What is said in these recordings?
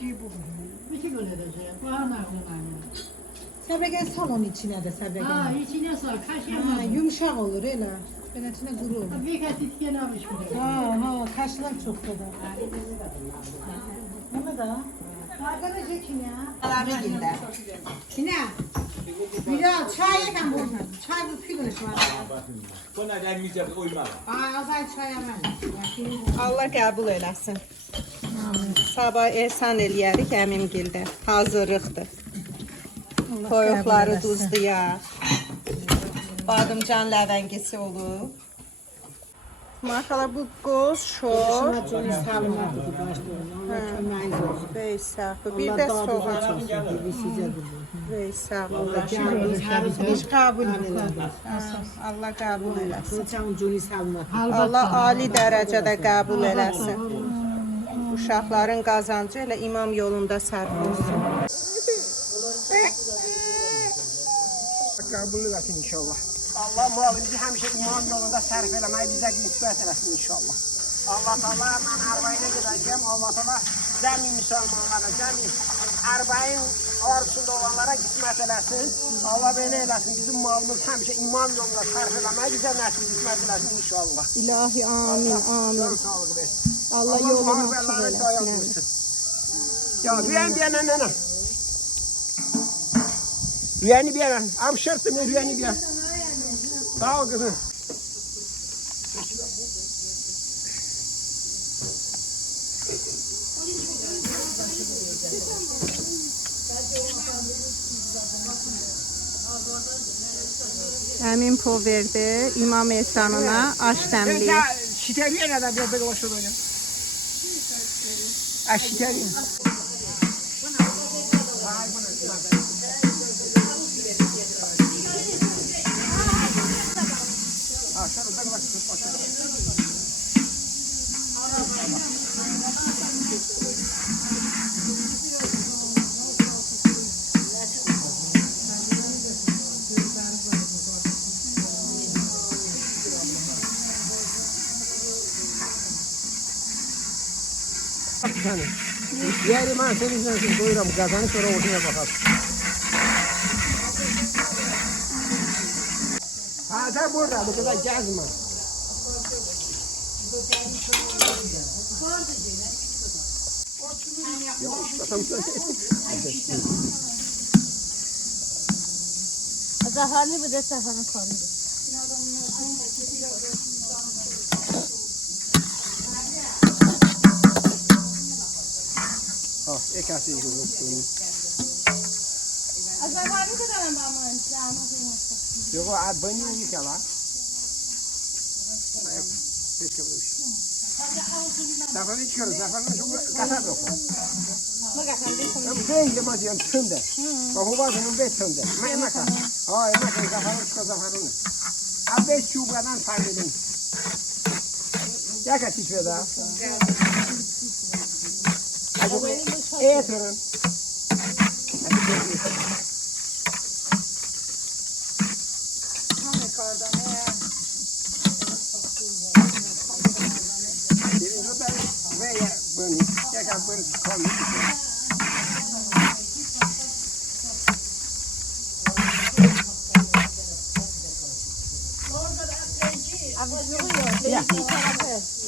küçüğü bu. 2 kilo edeceğim. Bahar naklı. Sebegen sal onun içine de sebegen. Ha içine sal, Ha, kaşıyamaz. yumuşak olur öyle. Ben içine kuru olur. Bir kat itken almış bir de. Ha, kaşlar çok da. Bunu da. Arkadaş için ya. Abi gider. Yine. Bir daha çay yakan bunu. Çay bu pigülüş var. Buna gelmeyeceğim uyma. Azay çay yaman. Allah qəbul eləsin. Sabah ehsan eləyərik əmimgildə. Hazırlıqdır. Toyuqları duzlayar. Badımcan ləvəngisi olur. Maşallah bu qoz, şor. Çok sağlamadı ki başlığını. Allah kömeğiniz olsun. Veysel. Bir də soğan. Veysel. Hiç kabul edilmez. Allah qəbul eləsin. Kılıçamın cuni sağlamadı. Allah ali dərəcədə qəbul eləsin. Uşaqların qazancı elə imam yolunda sərf olsun. Qəbul eləsin inşallah. Allah malımızı həmişə iman yolunda sərf eləməyi bizə qismət eləsin inşallah. Allah Taala mən Arbayına gedəcəm. Allah Taala cəmi müsəlmanlara, cəmi Arbayın arzusunda olanlara qismət eləsin. Allah belə eləsin. Bizim malımız həmişə iman yolunda sərf eləməyi bizə nəsib qismət eləsin inşallah. İlahi amin, amin. Sağlıq versin. Allah yolunu açıq eləsin. Ya rüyan bir yana nana. Rüyanı bir yana. Amşırttım rüyanı bir yana. Sağ ol kızım. Əmin pul verdi İmam Ehsanına aş təmliyi. Şiteriye nerede bir böyle başladı hocam? Şiteriye. Yeri ben senin için doyuram kazanı sonra ortaya bakalım. Ha da burada bu kadar gezme. Zaharlı bir de sahanı koydu. Ek asıl gibi. Zaharlı kadar ama Yok o ad beni iyi kala. Hiç kabul. Zafer'i çıkarız. Zafer'in şu kasap yok. Ben de madem tümde. Bu bazının bet tümde. Maka. Ha, maka Zafer'in çıkar Zafer'in. Abi çubuğdan faydalanın. Ya kaçış veda. Eğitirin.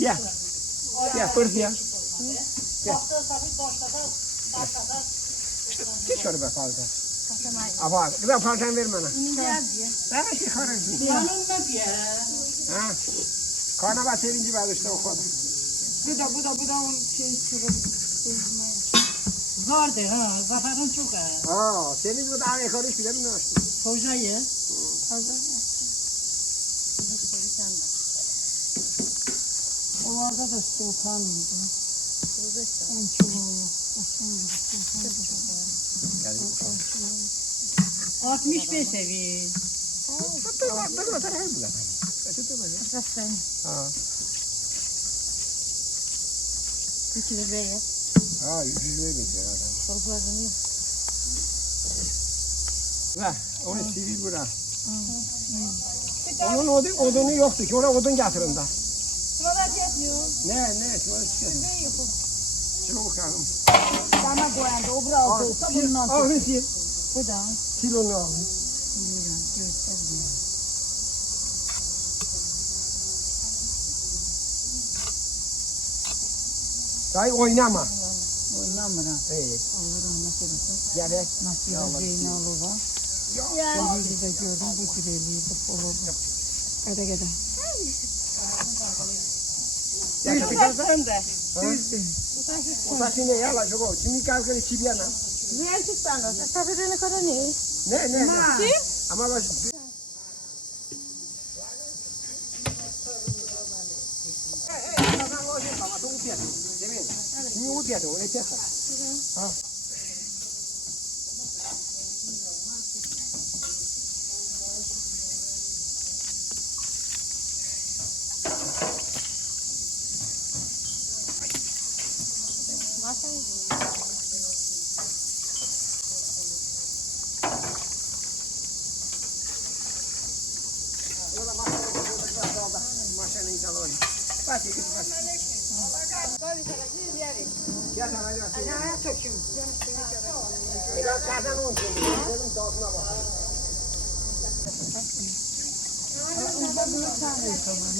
Ya. Ya, fırs ya. Çi şöyle be fazla. Ama gıda fazla verme bana. Ben şey karışım. Yanılmak ya. Ha. Karna bak sevinci var işte o kadar. Bu da onun şey Zordur ha. Zaferin çok ha. Ha, sevinci bu da ağaya karış bile mi açtı? Hocayı. Onlarda da sultan mıydı? En çok oğlu. 65 seviye. Dur bakalım hem bile. Ha. 2 de böyle. Ha, 100 liraya bekliyor adam. Kollarını yok. Ver, onu sivil bırak. Onun odunu yoktu ki, ona odun getirin da. Tuvalet yapıyor. Ne, tuvalet çıkıyor. Çabuk hanım. Damat olsa bundan Ağrı sil. bu da. Sil onu ağrı. Bilmiyorum, göstermiyor. Dayı oynama. Oynamıram. İyi. Allah rahmet eylesin. Gerek. Nasibe Zeynalova. Bizi de gördüm, bu türeliydi, polo. Gada gada. Düzdü kazan da. O da şimdi yala çok o. Şimdi kalkır içi bir yana. Verdik bana. Sabırını kadar ne? Ne? Ama bak. Şimdi o diye de o ne diyorsa. Ha.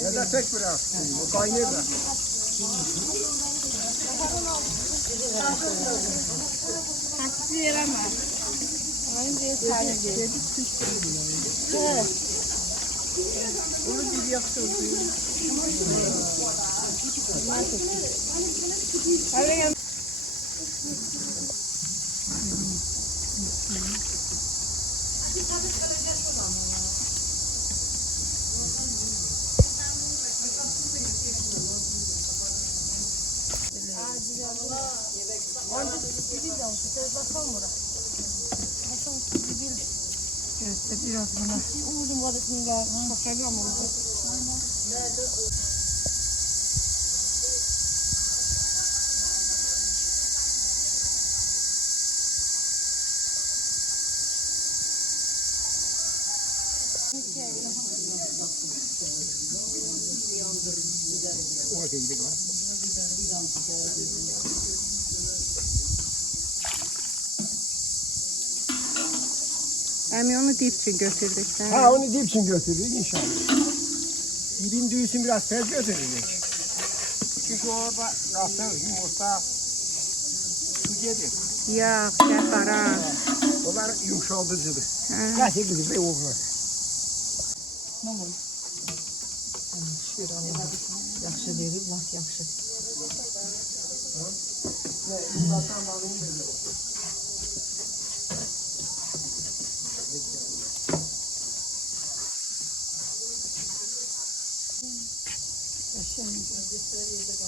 Ya da tek biraz. O kaynıyor da. Haksız yer ama. Önce sadece. Göster biraz bana. Uzun vadesini ver. Çok seviyorum onu. O şey gidiyor. Əmi onu dip üçün götürdük. Ha onu dip için götürdük inşallah. Dibin düğüsün biraz tez götürdük. Çünkü orada rastı, yumurta, su gelir. Yağ, şəkara. Onlar yumuşaldıcıdır. Hə. Gerçek bizim de olur. Yaxşı deyil, laf yaxşı.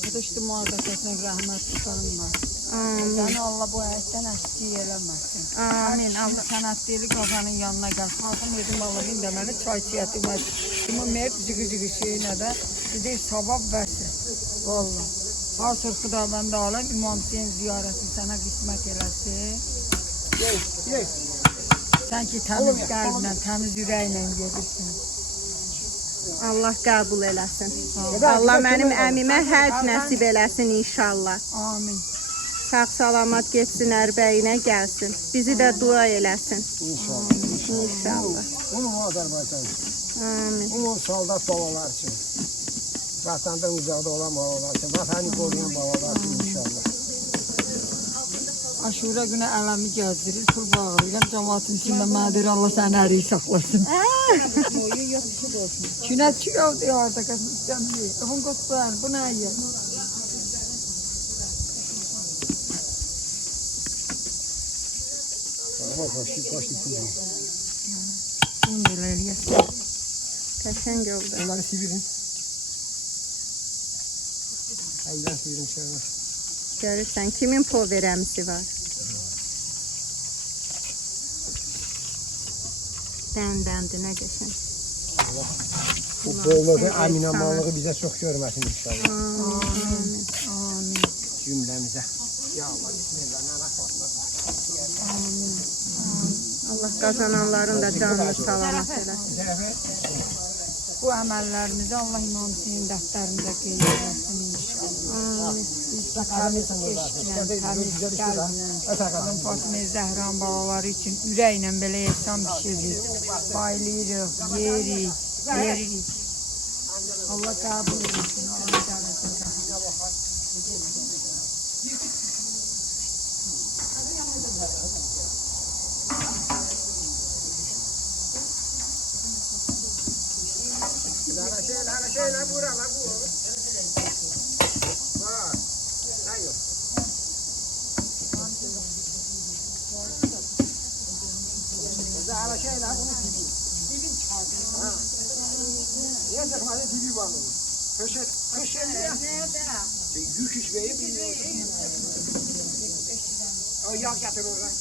Quduşdu müqəddəsin rəhmət tutanma. Amin. Səni Allah bu həyətdən əski eləməsin. Amin. Şimdi sənətli qazanın yanına gəl. Xalqım dedim Allah'ın deməli çay çiğətimə. Amma mert cıgı şeyinə də dedi sabah versin. Vallahi. Hasır Xudadan da alayım İmam Hüseyin ziyarəti sənə qismət eləsin. Ye. Sən ki təmiz qəlblə, təmiz ürəklə gedirsən. Allah qəbul eləsin. Allah mənim əmimə həcc nəsib eləsin inşallah. Amin. Sağ salamat getsin, ərbəyinə gəlsin. Bizi də dua eləsin. İnşallah. Bunu Azərbaycan. Amin. Bunu soldat babalar için. Vatandan uzakta olan babalar için. Vatanı koruyan babalar için inşallah. Aşura günü ələmi gəzdirir, pul bağlayıram. Cəmaatın içində mədir Allah səni əriyi saxlasın. Günət çıxıyordu ya orada qazmışam. Bunu qospar, bu nə yer? Ama kaçtı kuzum. Bunu belə eləyəsən. Qəşəng oldu. Onları sivirin. Aydan sivirin şöyle. Görürsən kimin poverəmisi var? Dəndəndir, nə qəşəng. Bu bolluğu, aminamanlığı bize çok görmesin inşallah. Amin. Amin. Cümlemize. Ya Allah, bismillahirrahmanirrahim. Allah qazananların da canını salamat eləsin. Bu əməllərimizi Allah İmam Hüseyin dəftərimizə qeyd etsin inşallah. Amin. Biz Təmiz eşqlə, təmiz qəlblə. Onun Fatimə Zəhran balaları üçün ürəklə belə ehsan bişiririk. Bayılırıq, yeyirik. Allah qəbul etsin. Allah dərəcədə. Şeyler buralar bu. Var. Ne yok? Zara şeyler bunu dibi. Dibin çıkardı. Ha. Niye takmadı dibi var onun. Köşe ya. Yük işmeyi biliyor. O yağ getir oradan.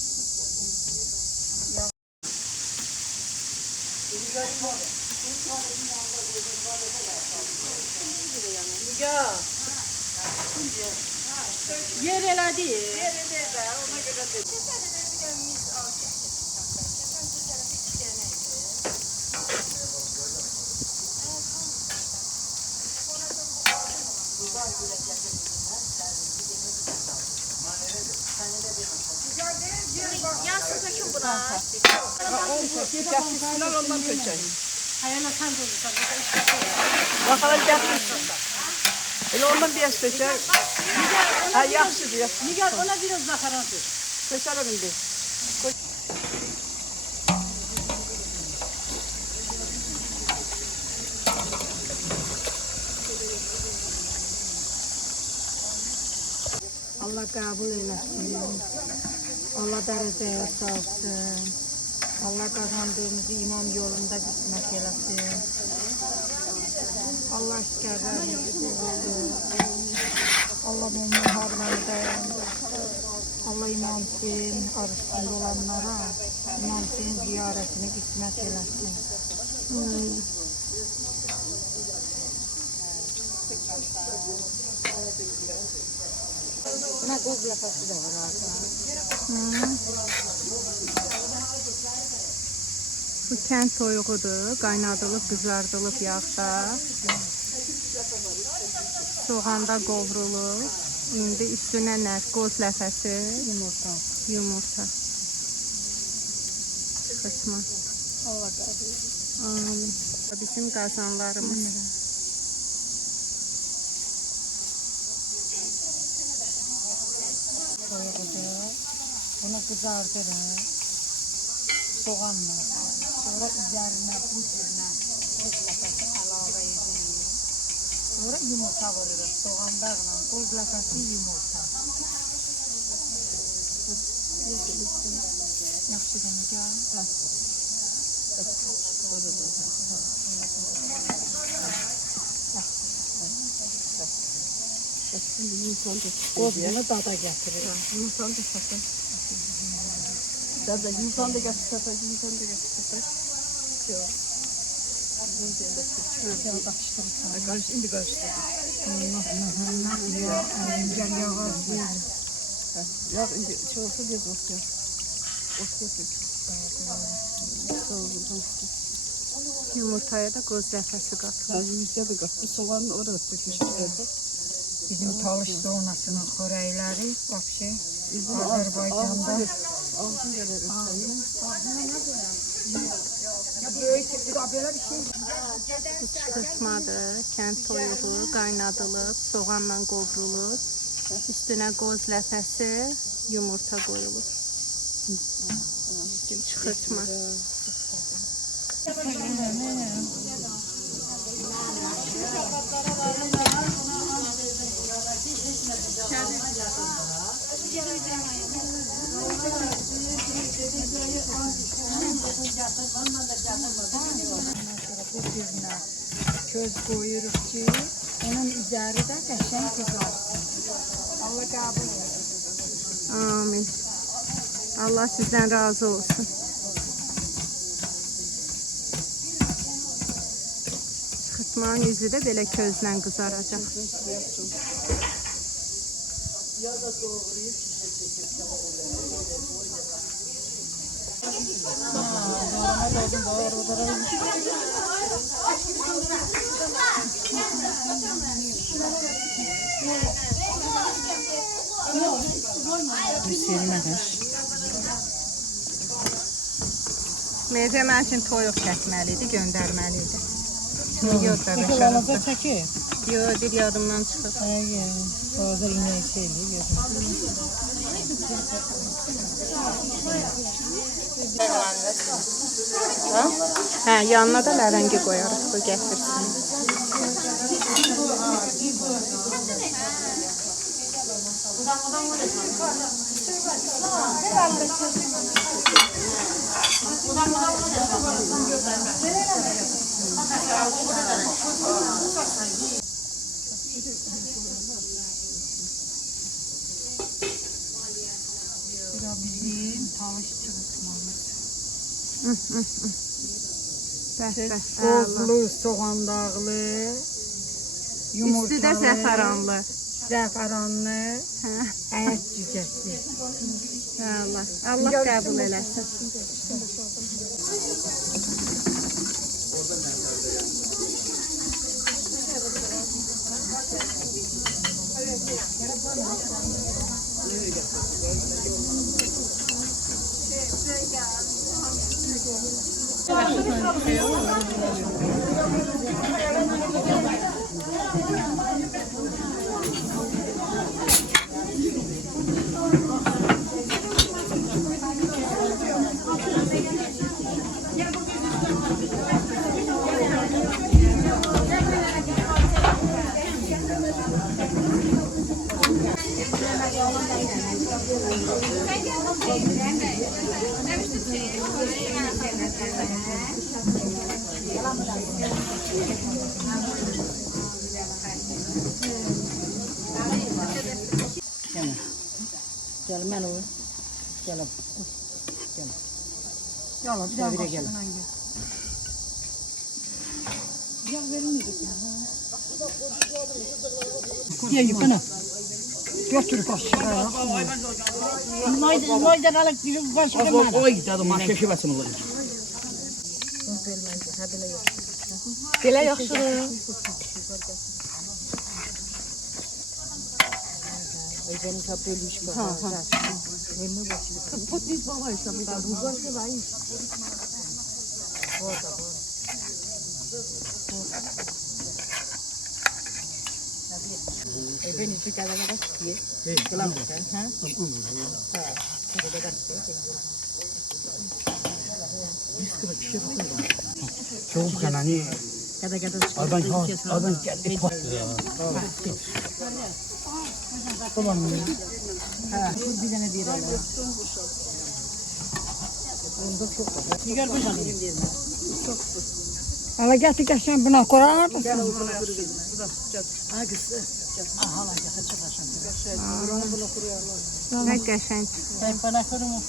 Yer elə deyil. Yansın tökün buna. Ondan köçelim. Hayal atan olursa. Bakalım gətirsin. Elə ondan biraz köçər. Ha, yaxşıdır, yaxşı. Nigar ona biraz zakaran tut. Köçərəm indi. Allah qəbul eləsin. Allah dərəcəyə salsın. Allah qazandığımızı imam yolunda qismət eləsin. Allah işgərlərimizi qorusun. Allah bu müharibəni dayandırsın. Allah İmam Hüseyin arasında olanlara İmam Hüseyin ziyarətini qismət eləsin. Buna qoz ləfəsi də var artıq. Bu kənd toyuğudur, qaynadılıb, qızardılıb yağda. Soğanda qovrulub. İndi üstünə nə? Qoz ləfəsi, yumurta. Çıxırtma. Allah qəbul etsin. Amin. Bizim qazanlarımız. Toyuğudur. Bunu qızardırıq. Soğanla. Sonra üzərinə, pudrla, qoz ləfəsi əlavə edirik. Sonra yumurta vururuq. Soğanlarla, qoz ləfəsi, yumurta. Yaxşı demək, qoz bunu dada gətirir. Yumurtanı da satın. Dada yumurtanı da gətir. Yok. İndi qarışdırdım. Yağ indi çoğulsa biraz ot yağ. Ot yağ. Yumurtaya da qoz ləfəsi qatılır. Yumurtaya da qatdı. Soğanı orada tökmüşdür. Bizim talış donasının xörəkləri vəbşi Azərbaycanda. Altın gəlir. Bu çıxırtmadır, kənd toyuğu qaynadılıb, soğanla qovrulub, üstünə qoz ləfəsi, yumurta qoyulur. Çıxırtma. Bu birinə köz qoyuruq ki, onun üzəri də qəşəng qızarsın. Allah qəbul etsin. Amin. Allah sizdən razı olsun. Çıxırtmanın yüzü də belə közlə qızaracaq. Meyvə mənim üçün toyuq çəkməli idi, göndərməli idi. Yox da Alacaq çəkir. Yox, bir yadımdan çıxıb. Bazı iğneyi şeyli. Hə, yanına da ləvəngi qoyarıq, bu gətirsin. Bizim tanışçılıklarımız. Qozlu, soğandaqlı, Üstü də zəfəranlı. zəfəranlı, ət cücəsi. Allah, Allah qəbul eləsin. Gəl mən o. Gəl. Yala, bir dənə başından gəl. Ye yıkana. Götür qaşığı. Maydan alıp bir başka mı? Oy gidiyordu maşa şivəsin olur. Belə yaxşıdır. Çok kanani. Alban geldi. Tamam mı? Bir tane değil öyle. Nigar bu canım. Hala gətir qəşən buna qoyar mısın? Nə qəşəng. Ben bana koyayım.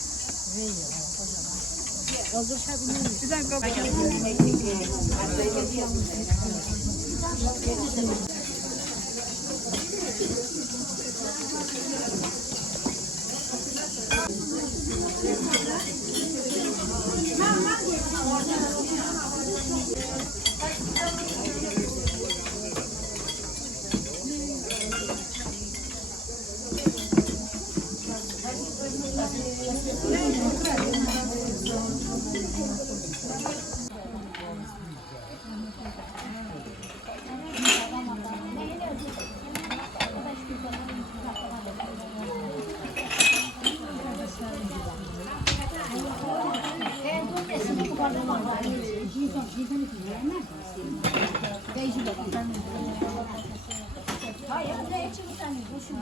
Hayır, ne için sen? Bu şu